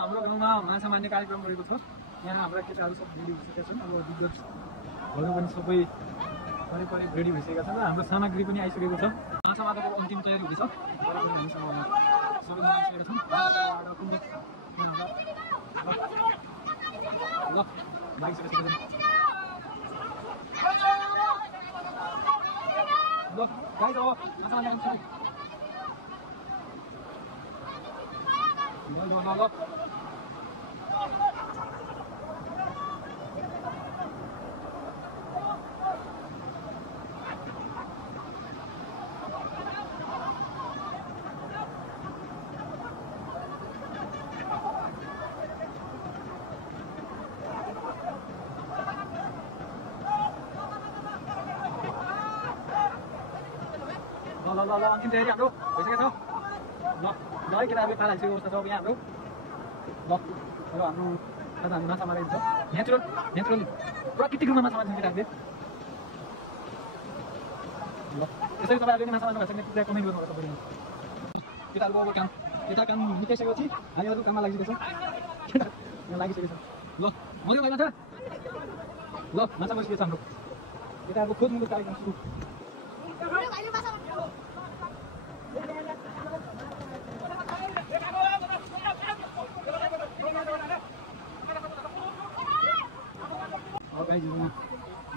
हाम्रो गाउँमा माछा मार्ने कार्यक्रम गरेको छ। यहाँ हाम्रा केटाहरू सब रेडी भइसकेका छन्। अब दिग्गजहरू पनि सबै करिब रेडी भइसकेका छन् र हाम्रो सामग्री पनि आइसकेको छ। माछा मार्नको अन्तिम तयारी हुँदैछ। सबै आइसकेका छन्। ल लागिसकेको छ। ल गाइस अब माछा मार्ने सुरु। ल ल अन्तिम तयारी हाम्रो भइसकेको छ। ल है केटाहरूले पाला हालिसकेको अवस्था छ अब यहाँ हाम्रो। ल र हाम्रो माछा मारेको छ। नेचुरल प्राकृतिक रूपमा माछा मार्छन् केटाहरूले। ल त्यसरी तपाईँहरूले माछा मार्नु भएको छ भने कृपया कमेन्ट गर्नुहोला सबैले। केटाहरूको अब काम निकाइसकेपछि हामीहरू काममा लागिसकेको छ। यहाँ लागिसकेको छ। ल मर्यो भाइ माछा। ल माछा बसिएको छ हाम्रो। केटाहरूको खोज्नुको कार्यक्रम सुरु।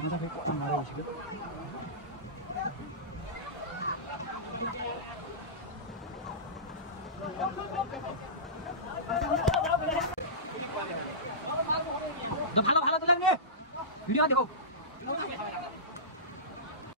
माछा फेरि मारेर बसेको।